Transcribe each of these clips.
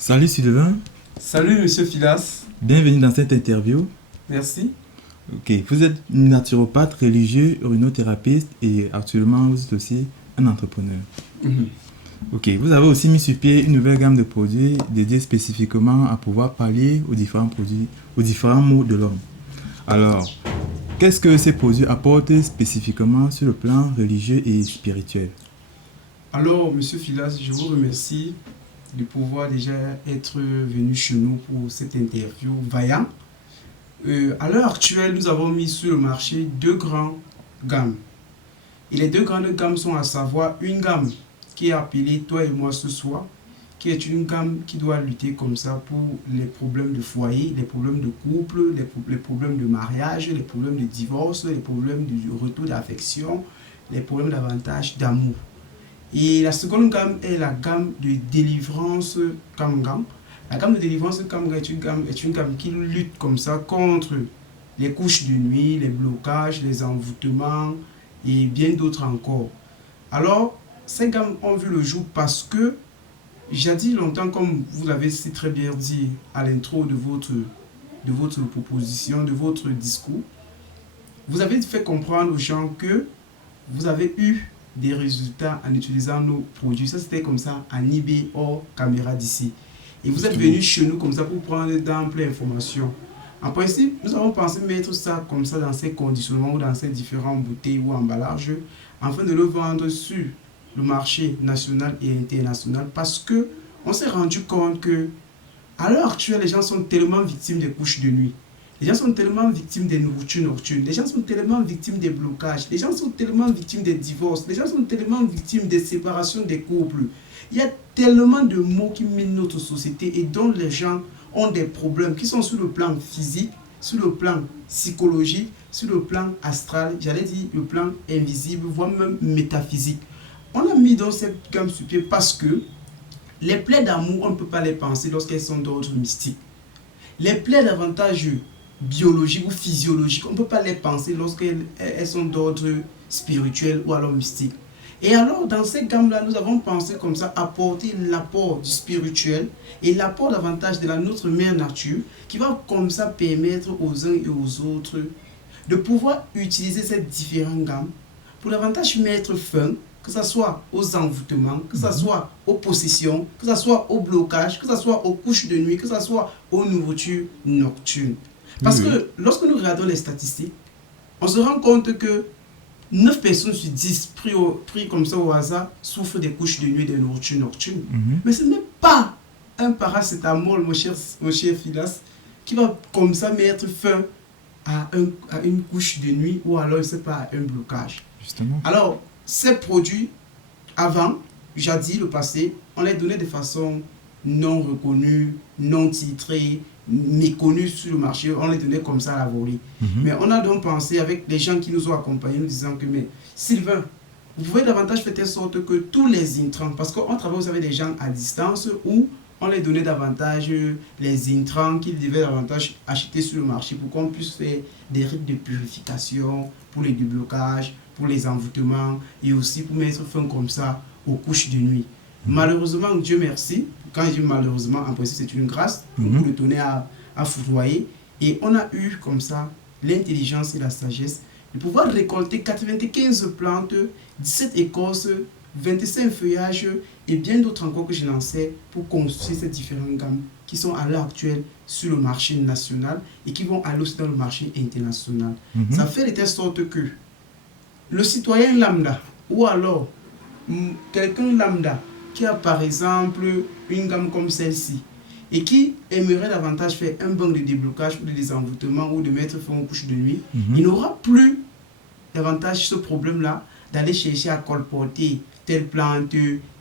Salut Sylvain, Salut Monsieur Filas, bienvenue dans cette interview. merci. Ok, vous êtes naturopathe, religieux, rhinothérapeute et actuellement vous êtes aussi un entrepreneur. Mhm. Ok, vous avez aussi mis sur pied une nouvelle gamme de produits dédiés spécifiquement à pouvoir pallier aux différents produits, aux différents maux de l'homme. Alors, qu'est-ce que ces produits apportent spécifiquement sur le plan religieux et spirituel? Alors Monsieur Filas, je vous remercie de pouvoir déjà être venu chez nous pour cette interview vaillante. À l'heure actuelle, nous avons mis sur le marché deux grandes gammes. Et les deux grandes gammes sont à savoir une gamme qui est appelée Toi et moi ce soir, qui est une gamme qui doit lutter comme ça pour les problèmes de foyer, les problèmes de couple, les problèmes de mariage, les problèmes de divorce, les problèmes de retour d'affection, les problèmes davantage d'amour. Et la seconde gamme est la gamme de délivrance Kamgam. La gamme de délivrance Kamgam est une gamme qui lutte comme ça contre les couches de nuit, les blocages, les envoûtements et bien d'autres encore. Alors, ces gammes ont vu le jour parce que, j'ai dit longtemps, comme vous l'avez si très bien dit à l'intro de votre proposition, de votre discours, vous avez fait comprendre aux gens que vous avez eu des résultats en utilisant nos produits. Ça, c'était comme ça en eBay hors caméra d'ici. Et vous êtes venu chez nous comme ça pour prendre d'amples informations. En principe, nous avons pensé mettre ça comme ça dans ces conditionnements ou dans ces différentes bouteilles ou emballages afin de le vendre sur le marché national et international parce que on s'est rendu compte que à l'heure actuelle, les gens sont tellement victimes des couches de nuit. Les gens sont tellement victimes des nourritures nocturnes. Les gens sont tellement victimes des blocages. Les gens sont tellement victimes des divorces. Les gens sont tellement victimes des séparations des couples. Il y a tellement de maux qui minent notre société et dont les gens ont des problèmes qui sont sur le plan physique, sur le plan psychologique, sur le plan astral, j'allais dire le plan invisible, voire même métaphysique. On a mis dans cette gamme sur pied parce que les plaies d'amour, on ne peut pas les penser lorsqu'elles sont d'ordre mystique. Les plaies davantage biologiques ou physiologiques, on ne peut pas les penser lorsqu'elles sont d'ordre spirituel ou alors mystique. Et alors, dans cette gamme-là, nous avons pensé comme ça apporter l'apport du spirituel et l'apport davantage de la notre mère nature qui va comme ça permettre aux uns et aux autres de pouvoir utiliser ces différentes gammes pour davantage mettre fin, que ce soit aux envoûtements, que ce soit aux possessions, que ce soit aux blocages, que ce soit aux couches de nuit, que ce soit aux nourritures nocturnes. Parce que lorsque nous regardons les statistiques, on se rend compte que 9 personnes sur 10 pris comme ça au hasard souffrent des couches de nuit et des nourritures nocturnes. Mais ce n'est pas un paracétamol, mon cher Philas, qui va comme ça mettre fin à une couche de nuit ou alors, je ne sais pas, à un blocage. Justement. Alors, ces produits, avant, jadis, le passé, on les donnait de façon non reconnue, non titrée, méconnue sur le marché, on les donnait comme ça à la volée. Mais on a donc pensé avec les gens qui nous ont accompagnés, nous disant que, mais Sylvain, vous pouvez davantage faire de sorte que tous les intrants, parce qu'on travaille aussi avec des gens à distance où on les donnait davantage les intrants qu'ils devaient davantage acheter sur le marché pour qu'on puisse faire des rites de purification pour les déblocages, pour les envoûtements et aussi pour mettre fin comme ça aux couches de nuit. Malheureusement, Dieu merci, quand je dis malheureusement, en principe c'est une grâce, pour le donner à foudroyer. Et on a eu comme ça l'intelligence et la sagesse de pouvoir récolter 95 plantes, 17 écorces, 25 feuillages et bien d'autres encore que je n'en sais pour construire ces différentes gammes qui sont à l'heure actuelle sur le marché national et qui vont aller aussi dans le marché international. Ça fait de telle sorte que le citoyen lambda ou alors quelqu'un lambda qui a par exemple une gamme comme celle-ci et qui aimerait davantage faire un banc de déblocage ou de désenvoûtement ou de mettre fin aux couches de nuit, il n'aura plus davantage ce problème-là d'aller chercher à colporter telle plante,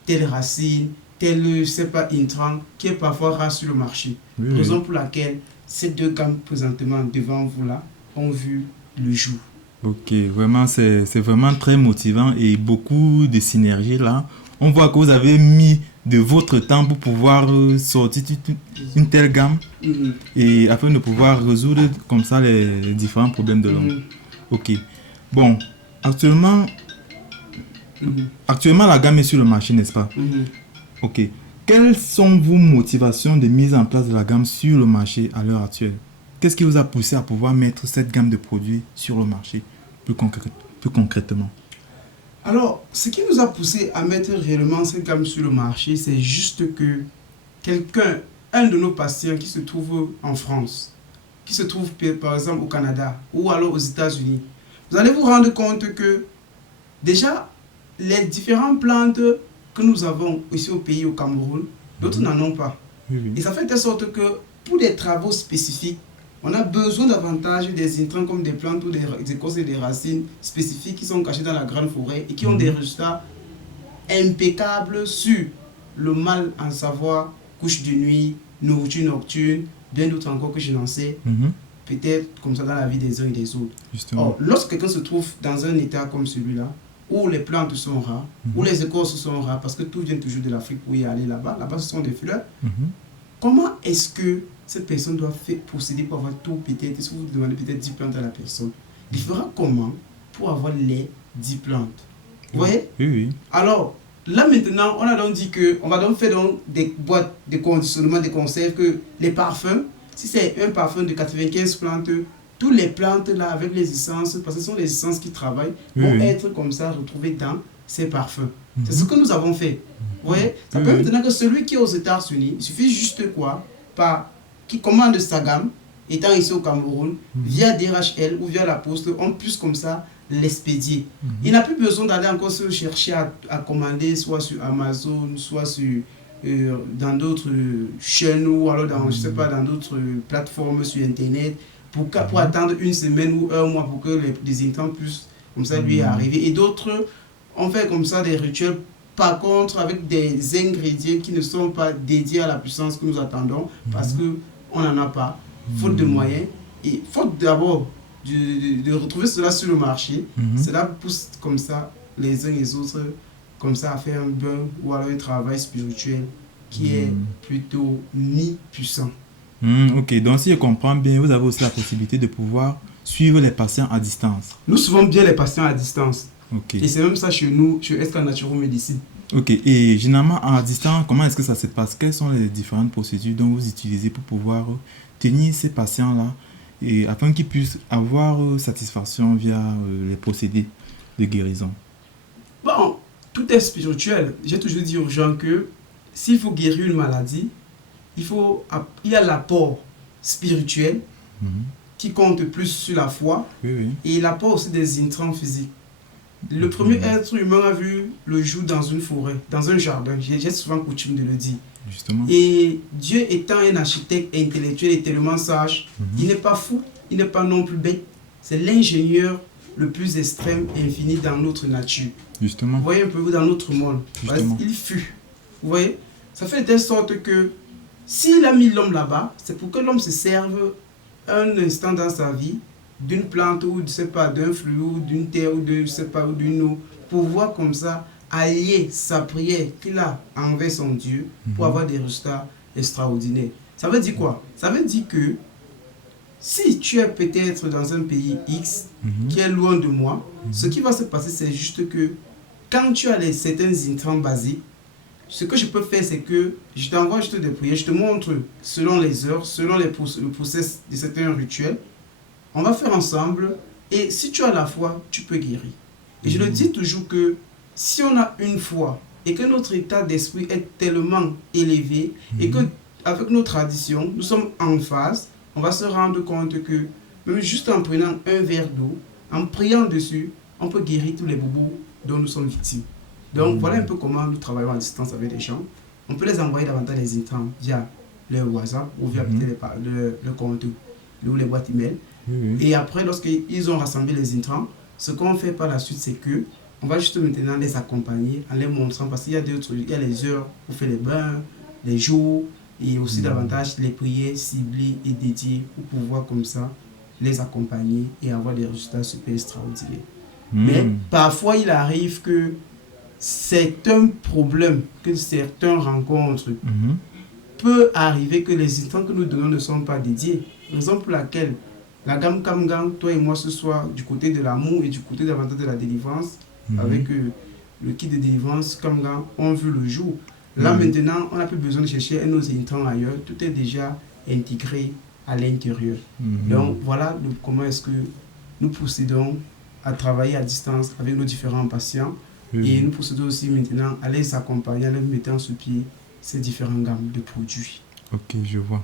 telle racine, tel, je sais pas, intrant qui est parfois rare sur le marché. Raison pour laquelle ces deux gammes présentement devant vous là ont vu le jour. Ok, vraiment, c'est vraiment très motivant et beaucoup de synergie là. On voit que vous avez mis de votre temps pour pouvoir sortir une telle gamme et afin de pouvoir résoudre comme ça les différents problèmes de l'homme. Ok, bon, actuellement la gamme est sur le marché, n'est-ce pas? Ok, quelles sont vos motivations de mise en place de la gamme sur le marché à l'heure actuelle? Qu'est-ce qui vous a poussé à pouvoir mettre cette gamme de produits sur le marché plus concrètement? Alors, ce qui nous a poussé à mettre réellement cette gamme sur le marché, c'est juste que un de nos patients qui se trouve en France, qui se trouve par exemple au Canada ou alors aux États-Unis, vous allez vous rendre compte que déjà, les différentes plantes que nous avons ici au pays, au Cameroun, d'autres n'en ont pas. Et ça fait de sorte que pour des travaux spécifiques, on a besoin davantage des intrants comme des plantes ou des écorces et des racines spécifiques qui sont cachées dans la grande forêt et qui ont des résultats impeccables sur le mal en savoir, couche de nuit, nourriture nocturne, bien d'autres encore que je n'en sais, peut-être comme ça dans la vie des uns et des autres. Or, lorsque quelqu'un se trouve dans un état comme celui-là, où les plantes sont rares, où les écorces sont rares, parce que tout vient toujours de l'Afrique pour y aller là-bas, là-bas ce sont des fleurs, comment est-ce que cette personne doit procéder pour avoir tout peut-être, si vous demandez peut-être 10 plantes à la personne, il fera comment pour avoir les 10 plantes? Vous voyez? Oui. Alors, là maintenant, on a donc dit qu'on va donc faire donc des boîtes de conditionnement, des conserves, que les parfums, si c'est un parfum de 95 plantes, toutes les plantes là avec les essences, parce que ce sont les essences qui travaillent, vont être comme ça retrouvées dans ces parfums. C'est ce que nous avons fait. Vous voyez? Ça peut maintenant que celui qui est aux États-Unis, il suffit juste quoi? Qui commande sa gamme, étant ici au Cameroun, via DHL ou via la poste, on puisse comme ça l'expédier. Il n'a plus besoin d'aller encore se chercher à commander, soit sur Amazon, soit dans d'autres chaînes ou alors dans, je sais pas, dans d'autres plateformes sur Internet, pour attendre une semaine ou un mois pour que les intrants puissent comme ça lui arriver. Et d'autres ont fait comme ça des rituels, par contre avec des ingrédients qui ne sont pas dédiés à la puissance que nous attendons, parce qu'on n'en a pas, faute de moyens, et faute d'abord de retrouver cela sur le marché. Cela pousse comme ça les uns et les autres comme ça à faire un bain ou alors un travail spirituel qui est plutôt ni puissant. Ok, donc si je comprends bien, vous avez aussi la possibilité de pouvoir suivre les patients à distance. Nous suivons bien les patients à distance. Okay. Et c'est même ça chez nous, chez SK Naturomedicine. Ok, et généralement à distance, comment est-ce que ça se passe? Quelles sont les différentes procédures dont vous utilisez pour pouvoir tenir ces patients-là et afin qu'ils puissent avoir satisfaction via les procédés de guérison? Bon, tout est spirituel. J'ai toujours dit aux gens que s'il faut guérir une maladie, il y a l'apport spirituel qui compte plus sur la foi et l'apport aussi des intrants physiques. Le premier être humain a vu le jour dans une forêt, dans un jardin. J'ai souvent coutume de le dire. Justement. Et Dieu étant un architecte intellectuel et tellement sage, il n'est pas fou, il n'est pas non plus bête. C'est l'ingénieur le plus extrême et infini dans notre nature. Justement. Vous voyez un peu dans notre monde. Il fut. Vous voyez? Ça fait de telle sorte que s'il a mis l'homme là-bas, c'est pour que l'homme se serve un instant dans sa vie d'une plante ou je sais pas, d'un fluide, d'une terre ou de, je sais pas, ou d'une eau, pour voir comme ça allier sa prière qu'il a envers son Dieu pour avoir des résultats extraordinaires. Ça veut dire quoi? Ça veut dire que si tu es peut-être dans un pays X qui est loin de moi, ce qui va se passer, c'est juste que quand tu as certains intrants basiques, ce que je peux faire, c'est que je t'envoie juste des prières, je te montre selon les heures, selon le process de certains rituels. On va faire ensemble et si tu as la foi, tu peux guérir. Et je le dis toujours que si on a une foi et que notre état d'esprit est tellement élevé et que avec nos traditions, nous sommes en phase, on va se rendre compte que même juste en prenant un verre d'eau, en priant dessus, on peut guérir tous les bobos dont nous sommes victimes. Donc voilà un peu comment nous travaillons à distance avec les gens. On peut les envoyer davantage les intrants via leur WhatsApp ou via le compte ou les boîtes email. Et après, lorsqu'ils ont rassemblé les intrants, ce qu'on fait par la suite, c'est que on va juste maintenant les accompagner en les montrant, parce qu'il y a les heures pour faire les bains, les jours, et aussi davantage les prières ciblées et dédiées pour pouvoir comme ça les accompagner et avoir des résultats super extraordinaires. Mais parfois, il arrive que c'est un problème que certains rencontrent. Peut arriver que les instants que nous donnons ne sont pas dédiés. Raison pour laquelle la gamme Kamgang, toi et moi ce soir, du côté de l'amour et du côté davantage de la délivrance, avec le kit de délivrance Kamgang, ont vu le jour. Là, maintenant, on n'a plus besoin de chercher un autre intrant ailleurs. Tout est déjà intégré à l'intérieur. Donc, voilà comment est-ce que nous procédons à travailler à distance avec nos différents patients. Et nous procédons aussi maintenant à les accompagner, à les mettre sur pied ces différentes gammes de produits. Ok, je vois.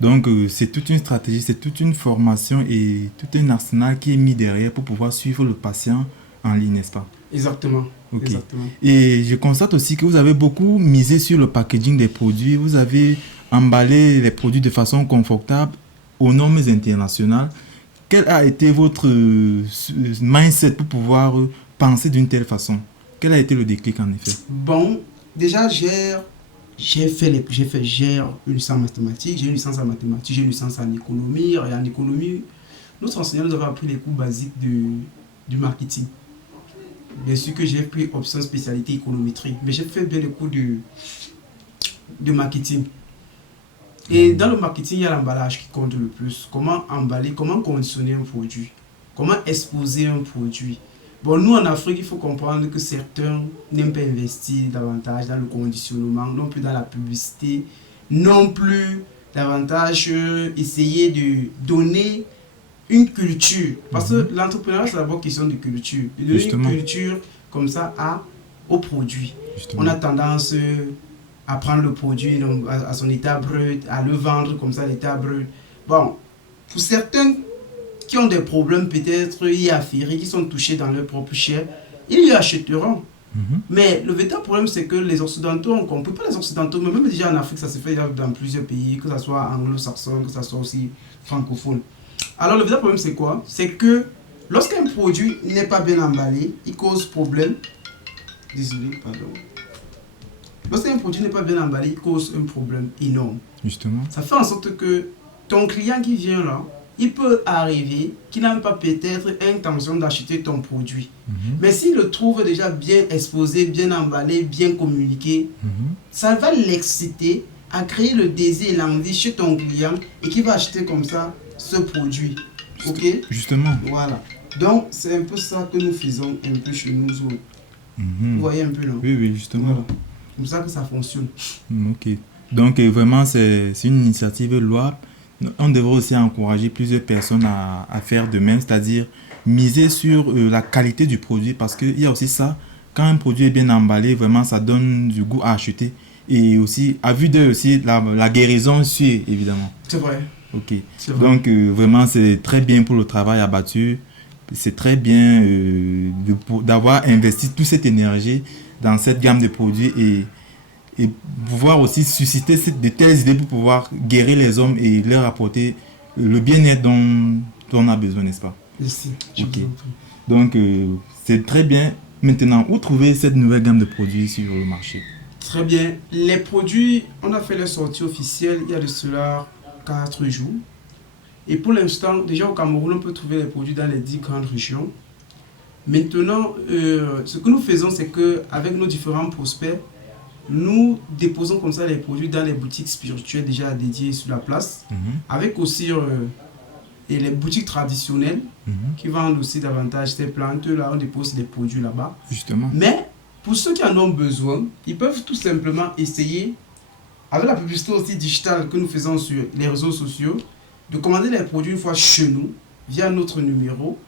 Donc, c'est toute une stratégie, c'est toute une formation et tout un arsenal qui est mis derrière pour pouvoir suivre le patient en ligne, n'est-ce pas? Exactement. Ok. Exactement. Et je constate aussi que vous avez beaucoup misé sur le packaging des produits. Vous avez emballé les produits de façon confortable aux normes internationales. Quel a été votre mindset pour pouvoir penser d'une telle façon? Quel a été le déclic en effet? Bon, déjà, j'ai une licence en mathématiques, j'ai une licence en mathématiques, j'ai une licence en économie. Et en économie, notre enseignant nous avait appris les cours basiques du marketing. Bien sûr que j'ai pris option spécialité économétrie, mais j'ai fait bien les cours de marketing. Et dans le marketing, il y a l'emballage qui compte le plus. Comment emballer, comment conditionner un produit, comment exposer un produit. Bon, nous en Afrique, il faut comprendre que certains n'aiment pas investir davantage dans le conditionnement, non plus dans la publicité, non plus davantage essayer de donner une culture. Parce que l'entrepreneuriat, c'est d'abord question de culture. De donner une culture comme ça au produit. On a tendance à prendre le produit à son état brut, à le vendre comme ça à l'état brut. Bon, pour certains qui ont des problèmes peut-être y afférés, qui sont touchés dans leur propre chair, ils y achèteront. Mais le véritable problème, c'est que les Occidentaux ont compris, pas les Occidentaux, mais même déjà en Afrique, ça se fait dans plusieurs pays, que ce soit anglo-saxon, que ce soit aussi francophone. Alors le véritable problème, c'est quoi? C'est que lorsqu'un produit n'est pas bien emballé, il cause problème. Désolé, pardon. Lorsqu'un produit n'est pas bien emballé, il cause un problème énorme. Justement. Ça fait en sorte que ton client qui vient là, il peut arriver qu'il n'a pas peut-être intention d'acheter ton produit. Mais s'il le trouve déjà bien exposé, bien emballé, bien communiqué, ça va l'exciter à créer le désir et l'envie chez ton client et qui va acheter comme ça ce produit. Ok? Justement. Voilà. Donc, c'est un peu ça que nous faisons un peu chez nous. Vous voyez un peu, non? Oui, oui, justement. Voilà. C'est comme ça que ça fonctionne. Ok. Donc, vraiment, c'est une initiative louable. On devrait aussi encourager plusieurs personnes à faire de même, c'est-à-dire miser sur la qualité du produit, parce qu'il y a aussi ça, quand un produit est bien emballé, vraiment ça donne du goût à acheter. Et aussi, à vue d'œil aussi, la guérison suit, évidemment. C'est vrai. Ok. C'est vrai. Donc, vraiment, c'est très bien pour le travail abattu. C'est très bien d'avoir investi toute cette énergie dans cette gamme de produits et pouvoir aussi susciter de telles idées pour pouvoir guérir les hommes et leur apporter le bien-être dont on a besoin, n'est-ce pas? Merci. Ok. Donc, c'est très bien. Maintenant, où trouver cette nouvelle gamme de produits sur le marché? Très bien. Les produits, on a fait les sorties officielles il y a de cela 4 jours. Et pour l'instant, déjà au Cameroun, on peut trouver les produits dans les 10 grandes régions. Maintenant, ce que nous faisons, c'est qu'avec nos différents prospects, nous déposons comme ça les produits dans les boutiques spirituelles déjà dédiées sur la place, avec aussi et les boutiques traditionnelles qui vendent aussi davantage ces plantes. Là, on dépose les produits là-bas. Justement. Mais pour ceux qui en ont besoin, ils peuvent tout simplement essayer, avec la publicité aussi digitale que nous faisons sur les réseaux sociaux, de commander les produits une fois chez nous, via notre numéro.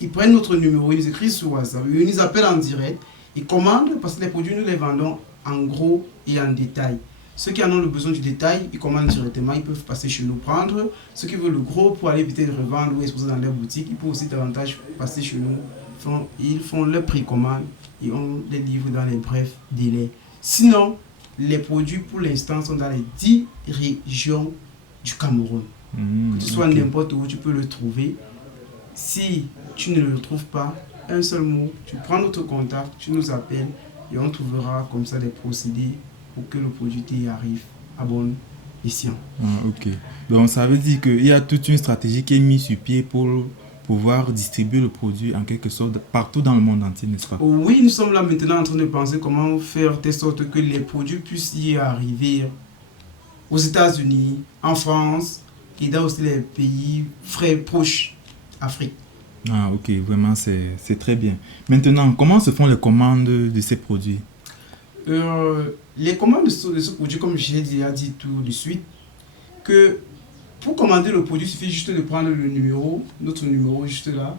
Ils prennent notre numéro, ils écrivent sur WhatsApp, ils nous appellent en direct. Ils commandent parce que les produits, nous les vendons en gros et en détail. Ceux qui en ont le besoin du détail, ils commandent directement, ils peuvent passer chez nous prendre. Ceux qui veulent le gros pour aller peut-être revendre ou exposer dans leur boutique, ils peuvent aussi davantage passer chez nous. Ils font leur précommande et on les livre dans les brefs délais. Sinon, les produits pour l'instant sont dans les 10 régions du Cameroun. Que tu sois n'importe où, tu peux le trouver. Si tu ne le trouves pas, un seul mot, tu prends notre contact, tu nous appelles et on trouvera comme ça des procédés pour que le produit y arrive à bon escient. Ok. Donc ça veut dire qu'il y a toute une stratégie qui est mise sur pied pour pouvoir distribuer le produit en quelque sorte partout dans le monde entier, n'est-ce pas? Oui, nous sommes là maintenant en train de penser comment faire de sorte que les produits puissent y arriver aux États-Unis, en France et dans aussi les pays très proches Afrique. Ah, ok, vraiment, c'est très bien. Maintenant, comment se font les commandes de ces produits? Les commandes de ce produit, comme j'ai déjà dit tout de suite, que pour commander le produit, il suffit juste de prendre le numéro, notre numéro juste là.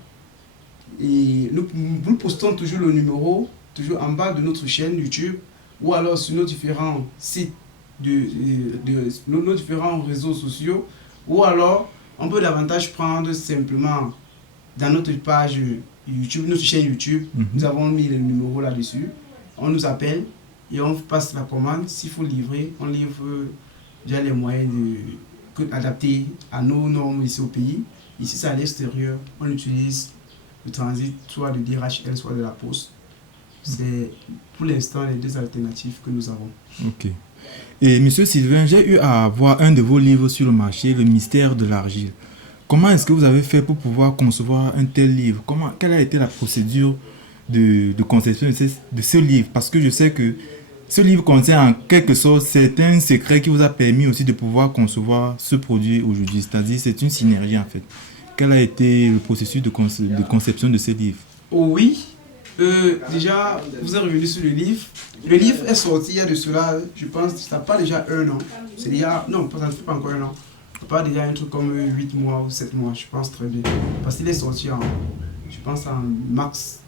Et nous postons toujours le numéro, toujours en bas de notre chaîne YouTube, ou alors sur nos différents sites, nos différents réseaux sociaux, ou alors on peut davantage prendre simplement dans notre page YouTube, notre chaîne YouTube, nous avons mis le numéro là-dessus, on nous appelle et on passe la commande. S'il faut livrer, on livre via les moyens adaptés à nos normes ici au pays. Ici c'est à l'extérieur, on utilise le transit soit de DHL soit de la poste. C'est pour l'instant les deux alternatives que nous avons. Ok. Et Monsieur Sylvain, j'ai eu à voir un de vos livres sur le marché, Le mystère de l'argile. Comment est-ce que vous avez fait pour pouvoir concevoir un tel livre? Quelle a été la procédure de conception de ce livre? Parce que je sais que ce livre contient en quelque sorte certains secrets qui vous a permis aussi de pouvoir concevoir ce produit aujourd'hui. C'est-à-dire c'est une synergie en fait. Quel a été le processus de conception de ce livre? Oh oui, déjà vous êtes revenu sur le livre. Le livre est sorti il y a de cela, je pense, ça n'a pas déjà un an. C'est déjà, non, ça ne fait pas encore un an. Ça n'a pas déjà un truc comme 8 mois ou 7 mois, je pense très bien. Parce qu'il est sorti je pense en mars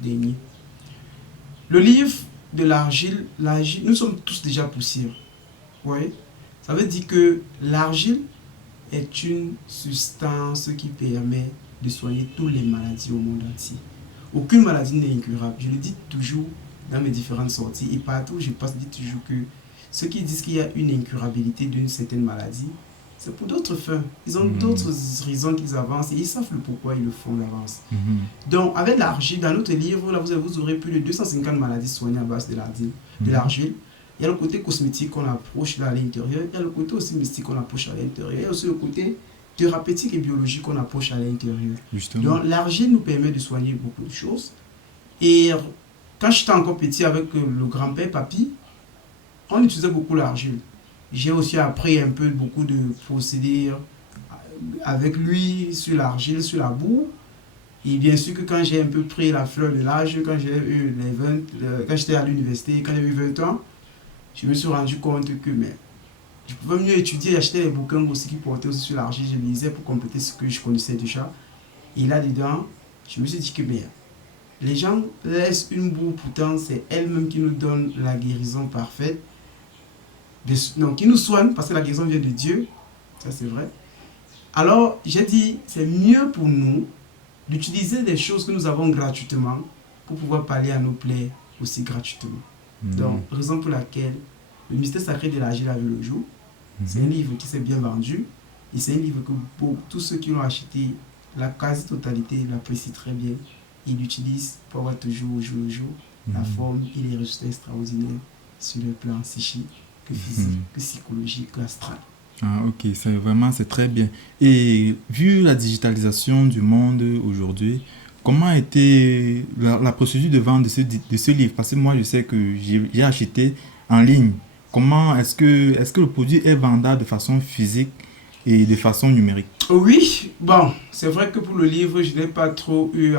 dernier. Le livre de l'argile, nous sommes tous déjà poussière. Ouais. Ça veut dire que l'argile est une substance qui permet de soigner toutes les maladies au monde entier. Aucune maladie n'est incurable. Je le dis toujours dans mes différentes sorties et partout où je passe, je dis toujours que ceux qui disent qu'il y a une incurabilité d'une certaine maladie, c'est pour d'autres fins. Ils ont d'autres raisons qu'ils avancent et ils savent le pourquoi ils le font d'avance. Donc, avec l'argile, dans notre livre, là, vous aurez plus de 250 maladies soignées à base de l'argile. Il y a le côté cosmétique qu'on approche là à l'intérieur, il y a le côté aussi mystique qu'on approche à l'intérieur, il y a aussi le côté thérapeutique et biologique qu'on approche à l'intérieur. Donc, l'argile nous permet de soigner beaucoup de choses. Et quand j'étais encore petit avec le grand-père Papy, on utilisait beaucoup l'argile. J'ai aussi appris un peu beaucoup de procédés avec lui sur l'argile, sur la boue. Et bien sûr que quand j'ai un peu pris la fleur de l'âge, quand j'étais à l'université, quand j'ai eu 20 ans, je me suis rendu compte que je pouvais mieux étudier et acheter les bouquins aussi qui portaient aussi sur l'argile. Je lisais pour compléter ce que je connaissais déjà. Et là-dedans, je me suis dit que les gens laissent une boue, pourtant c'est elle-même qui nous donne la guérison parfaite. Non, qui nous soigne, parce que la guérison vient de Dieu, ça c'est vrai. Alors, j'ai dit, c'est mieux pour nous d'utiliser des choses que nous avons gratuitement pour pouvoir parler à nos plaies aussi gratuitement. Donc, raison pour laquelle le mystère sacré de l'argile a vu le jour. C'est un livre qui s'est bien vendu et c'est un livre que pour tous ceux qui l'ont acheté, la quasi-totalité l'apprécient très bien. Ils l'utilisent pour avoir toujours au jour le jour la forme et les résultats extraordinaires sur le plan psychique, que physique, que psychologique, que astral. Ah, ok, c'est très bien. Et vu la digitalisation du monde aujourd'hui, comment a été la procédure de vente de ce livre? Parce que moi, je sais que j'ai acheté en ligne. Comment est-ce que le produit est vendable de façon physique et de façon numérique? Oui, bon, c'est vrai que pour le livre, je n'ai pas trop eu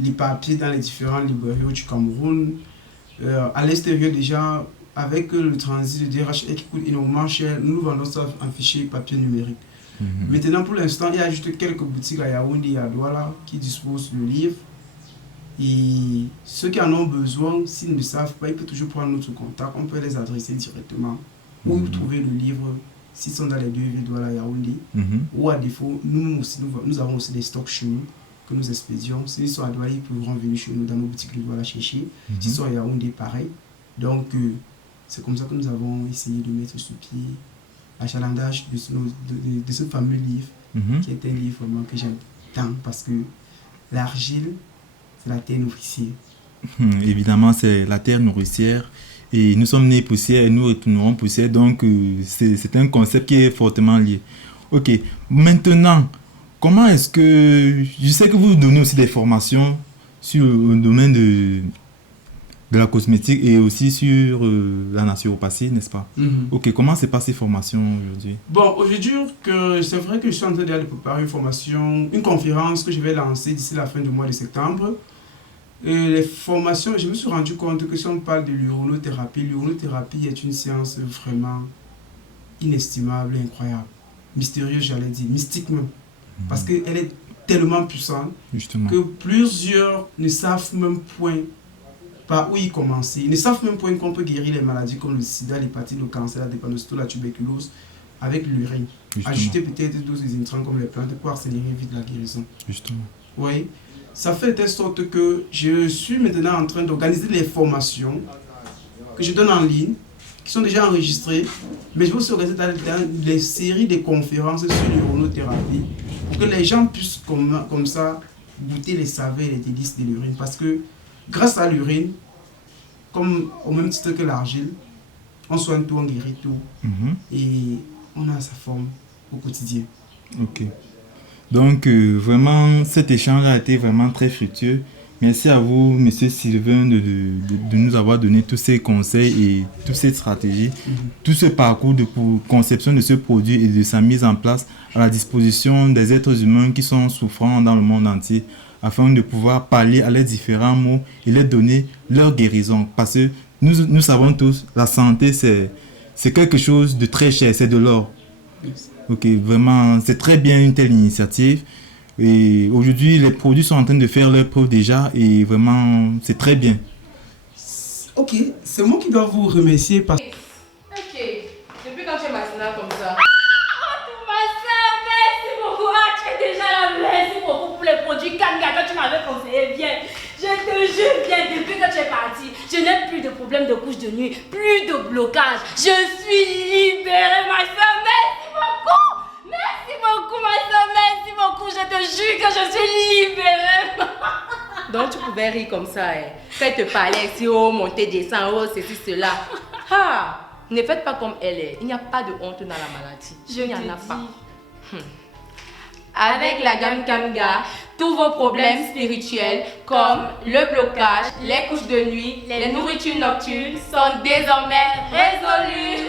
les papiers dans les différentes librairies du Cameroun. À l'extérieur déjà, avec le transit de DHL qui coûte énormément cher, nous vendons ça en fichier papier numérique. Maintenant, pour l'instant, il y a juste quelques boutiques à Yaoundé et à Douala qui disposent de livres. Et ceux qui en ont besoin, s'ils ne savent pas, ils peuvent toujours prendre notre contact. On peut les adresser directement ou trouver le livre s'ils sont dans les deux villes, Douala et Yaoundé. Ou à défaut, nous avons aussi des stocks chez nous que nous expédions. S'ils sont à Douala, ils pourront venir chez nous dans nos boutiques de Douala chercher. S'ils sont à Yaoundé, pareil. Donc, c'est comme ça que nous avons essayé de mettre sur pied l'achalandage de ce fameux livre, qui est un livre vraiment que j'aime tant parce que l'argile, c'est la terre nourricière. Évidemment, c'est la terre nourricière et nous sommes nés poussière et nous retournerons poussière, donc c'est un concept qui est fortement lié. Ok, maintenant, comment est-ce que... Je sais que vous donnez aussi des formations sur le domaine de la cosmétique et aussi sur la naturopathie, n'est-ce pas? Ok, comment se passent ces formations aujourd'hui? Bon, aujourd'hui, c'est vrai que je suis en train de préparer une conférence que je vais lancer d'ici la fin du mois de septembre. Les formations, je me suis rendu compte que si on parle de l'urinothérapie est une science vraiment inestimable et incroyable. Mystérieuse, j'allais dire, mystique même. Parce qu'elle est tellement puissante Justement. que plusieurs ne savent même point par où y commencer. Ils ne savent même point qu'on peut guérir les maladies comme le sida, l'hépatite, le cancer, la drépanocytose, la tuberculose avec l'urine. Justement. Ajouter peut-être d'autres intrants comme les plantes pour accélérer vite la guérison. Justement. Oui. Ça fait de telle sorte que je suis maintenant en train d'organiser les formations que je donne en ligne, qui sont déjà enregistrées, mais je vais aussi organiser dans des séries de conférences sur l'urinothérapie pour que les gens puissent comme ça goûter les saveurs et les délices de l'urine. Parce que grâce à l'urine, comme au même titre que l'argile, on soigne tout, on guérit tout et on a sa forme au quotidien. Ok. Donc, vraiment, cet échange a été vraiment très fructueux. Merci à vous, Monsieur Sylvain, de nous avoir donné tous ces conseils et toutes ces stratégies, tout ce parcours de conception de ce produit et de sa mise en place à la disposition des êtres humains qui sont souffrants dans le monde entier, afin de pouvoir parler à leurs différents maux et leur donner leur guérison. Parce que nous savons tous, la santé, c'est quelque chose de très cher, c'est de l'or. Ok, vraiment, c'est très bien une telle initiative. Et aujourd'hui, les produits sont en train de faire leur preuve déjà et vraiment, c'est très bien. Ok, c'est moi qui dois vous remercier parce que... Ok, depuis quand tu es matinale comme ça? Ma soeur, merci beaucoup. Ah, tu es déjà là. Merci beaucoup pour les produits Kanga que tu m'avais conseillé. Bien, je te jure, bien, depuis que tu es parti, je n'ai plus de problème de couche de nuit, plus de blocage. Je suis libérée, ma soeur. Merci beaucoup. Merci beaucoup, ma soeur. Merci beaucoup. Je te jure que je suis libérée. Donc tu pouvais rire comme ça, hein. Quand elle te parlait, si oh, monter, descendre, oh, ceci, cela. Ah, ne faites pas comme elle est. Il n'y a pas de honte dans la maladie. Il n'y en a pas. Avec la gamme Kanga, tous vos problèmes spirituels comme le blocage, les couches de nuit, les nourritures nocturnes sont désormais résolus.